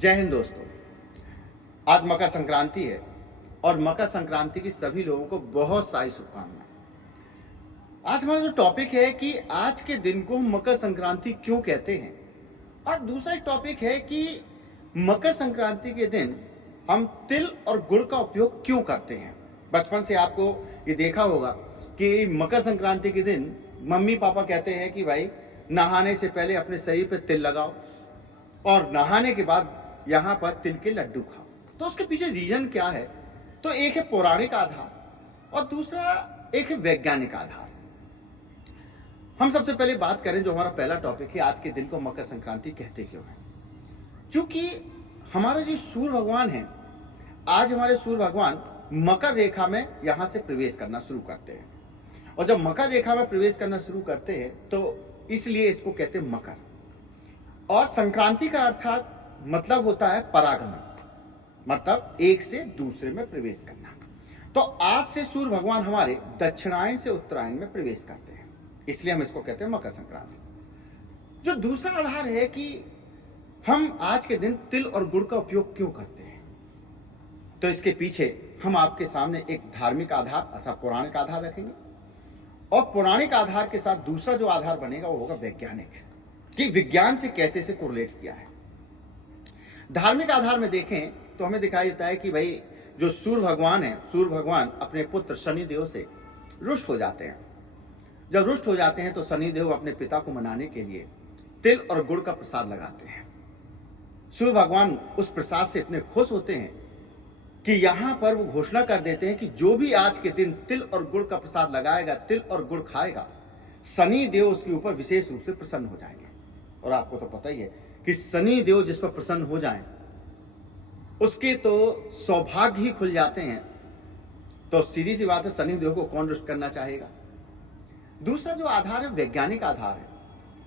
जय हिंद दोस्तों। आज मकर संक्रांति है और मकर संक्रांति की सभी लोगों को बहुत सारी शुभकामनाएं। आज हमारा जो टॉपिक है कि आज के दिन को मकर संक्रांति क्यों कहते हैं, और दूसरा एक टॉपिक है कि मकर संक्रांति के दिन हम तिल और गुड़ का उपयोग क्यों करते हैं। बचपन से आपको ये देखा होगा कि मकर संक्रांति के दिन मम्मी पापा कहते हैं कि भाई नहाने से पहले अपने शरीर पे तिल लगाओ और नहाने के बाद यहाँ पर तिल के लड्डू खाओ। तो उसके पीछे रीजन क्या है? तो एक है पौराणिक आधार और दूसरा एक है वैज्ञानिक आधार। हम सबसे पहले बात करें, जो हमारा पहला टॉपिक है, आज के दिन को मकर संक्रांति कहते क्यों है। क्योंकि हमारा जो सूर्य भगवान है, आज हमारे सूर्य भगवान मकर रेखा में यहां से प्रवेश करना शुरू करते हैं, और जब मकर रेखा में प्रवेश करना शुरू करते हैं तो इसलिए इसको कहते हैं मकर। और संक्रांति का अर्थात मतलब होता है परागमन, मतलब एक से दूसरे में प्रवेश करना। तो आज से सूर्य भगवान हमारे दक्षिणायन से उत्तरायण में प्रवेश करते हैं, इसलिए हम इसको कहते हैं मकर संक्रांति। जो दूसरा आधार है कि हम आज के दिन तिल और गुड़ का उपयोग क्यों करते हैं, तो इसके पीछे हम आपके सामने एक धार्मिक आधार अर्थात पौराणिक आधार रखेंगे, और पौराणिक आधार के साथ दूसरा जो आधार बनेगा वो होगा वैज्ञानिक, कि विज्ञान से कैसे इसे कोरिलेट किया है। धार्मिक आधार में देखें तो हमें दिखाई देता है कि भाई जो सूर्य भगवान है, सूर्य भगवान अपने पुत्र शनिदेव से रुष्ट हो जाते हैं। जब रुष्ट हो जाते हैं तो शनिदेव अपने पिता को मनाने के लिए तिल और गुड़ का प्रसाद लगाते हैं। सूर्य भगवान उस प्रसाद से इतने खुश होते हैं कि यहां पर वो घोषणा कर देते हैं कि जो भी आज के दिन तिल और गुड़ का प्रसाद लगाएगा, तिल और गुड़ खाएगा, शनि देव उसके ऊपर विशेष रूप से प्रसन्न हो जाएंगे। और आपको तो पता ही है कि शनि देव जिस पर प्रसन्न हो जाएं उसके तो सौभाग्य ही खुल जाते हैं। तो सीधी सी बात है, शनि देव को कौन रुष्ट करना चाहेगा। दूसरा जो आधार है वैज्ञानिक आधार है,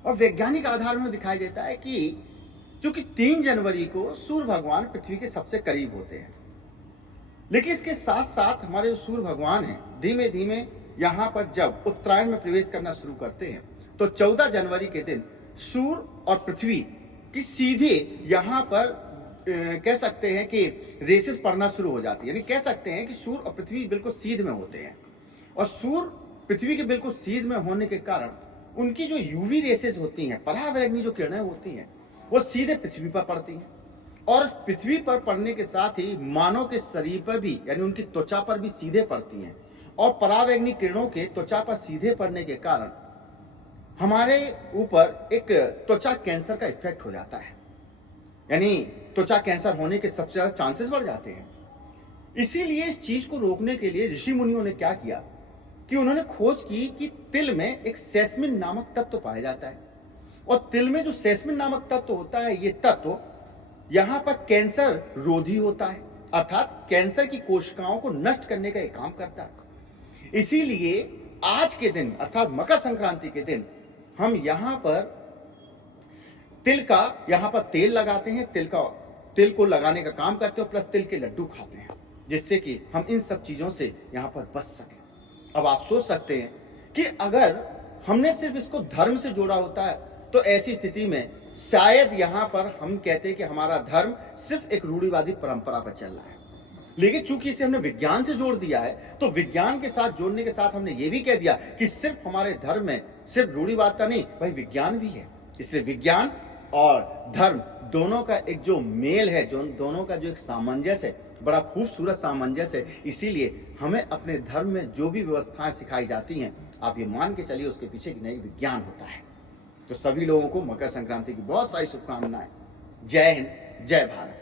और वैज्ञानिक आधार में दिखाई देता है कि चूंकि 3 जनवरी को सूर्य भगवान पृथ्वी के सबसे करीब होते हैं, लेकिन इसके साथ साथ हमारे जो सूर्य भगवान हैं धीमे धीमे यहां पर जब उत्तरायण में प्रवेश करना शुरू करते हैं तो 14 जनवरी के दिन सूर्य और पृथ्वी की सीधे यहां पर कह सकते हैं कि रेसेस पड़ना शुरू हो जाती है। यानी कह सकते हैं कि सूर्य और पृथ्वी बिल्कुल सीध में होते हैं, और सूर्य पृथ्वी के बिल्कुल सीध में होने के कारण उनकी जो यूवी रेसेस होती हैं, परावैंगनी जो किरणें होती हैं, वो सीधे पृथ्वी पर पड़ती हैं, और पृथ्वी पर पड़ने के साथ ही मानव के शरीर पर भी यानी उनकी त्वचा पर भी सीधे पड़ती हैं, और परावैंगनी किरणों के त्वचा पर सीधे पड़ने के कारण हमारे ऊपर एक त्वचा कैंसर का इफेक्ट हो जाता है, यानी त्वचा कैंसर होने के सबसे ज्यादा चांसेस बढ़ जाते हैं। इसीलिए इस चीज को रोकने के लिए ऋषि मुनियों ने क्या किया कि उन्होंने खोज की कि तिल में एक सेस्मिन नामक तत्व पाया जाता है, और तिल में जो सेस्मिन नामक तत्व होता है, ये तत्व यहां पर कैंसर रोधी होता है, अर्थात कैंसर की कोशिकाओं को नष्ट करने का एक काम करता है। इसीलिए आज के दिन अर्थात मकर संक्रांति के दिन हम यहां पर तिल का यहां पर तेल लगाते हैं, तिल को लगाने का काम करते हैं, प्लस तिल के लड्डू खाते हैं, जिससे कि हम इन सब चीजों से यहां पर बच सकें। अब आप सोच सकते हैं कि अगर हमने सिर्फ इसको धर्म से जोड़ा होता है तो ऐसी स्थिति में शायद यहां पर हम कहते हैं कि हमारा धर्म सिर्फ एक रूढ़िवादी परंपरा पर चल रहा है। लेकिन चूंकि इसे हमने विज्ञान से जोड़ दिया है, तो विज्ञान के साथ जोड़ने के साथ हमने ये भी कह दिया कि सिर्फ हमारे धर्म में सिर्फ रूढ़िवादिता नहीं, भाई विज्ञान भी है। इसलिए विज्ञान और धर्म दोनों का एक जो मेल है, जो दोनों का जो एक सामंजस्य है, बड़ा खूबसूरत सामंजस्य है। इसीलिए हमें अपने धर्म में जो भी व्यवस्थाएं सिखाई जाती हैं, आप ये मान के चलिए उसके पीछे नहीं विज्ञान होता है। तो सभी लोगों को मकर संक्रांति की बहुत सारी शुभकामनाएं। जय हिंद, जय भारत।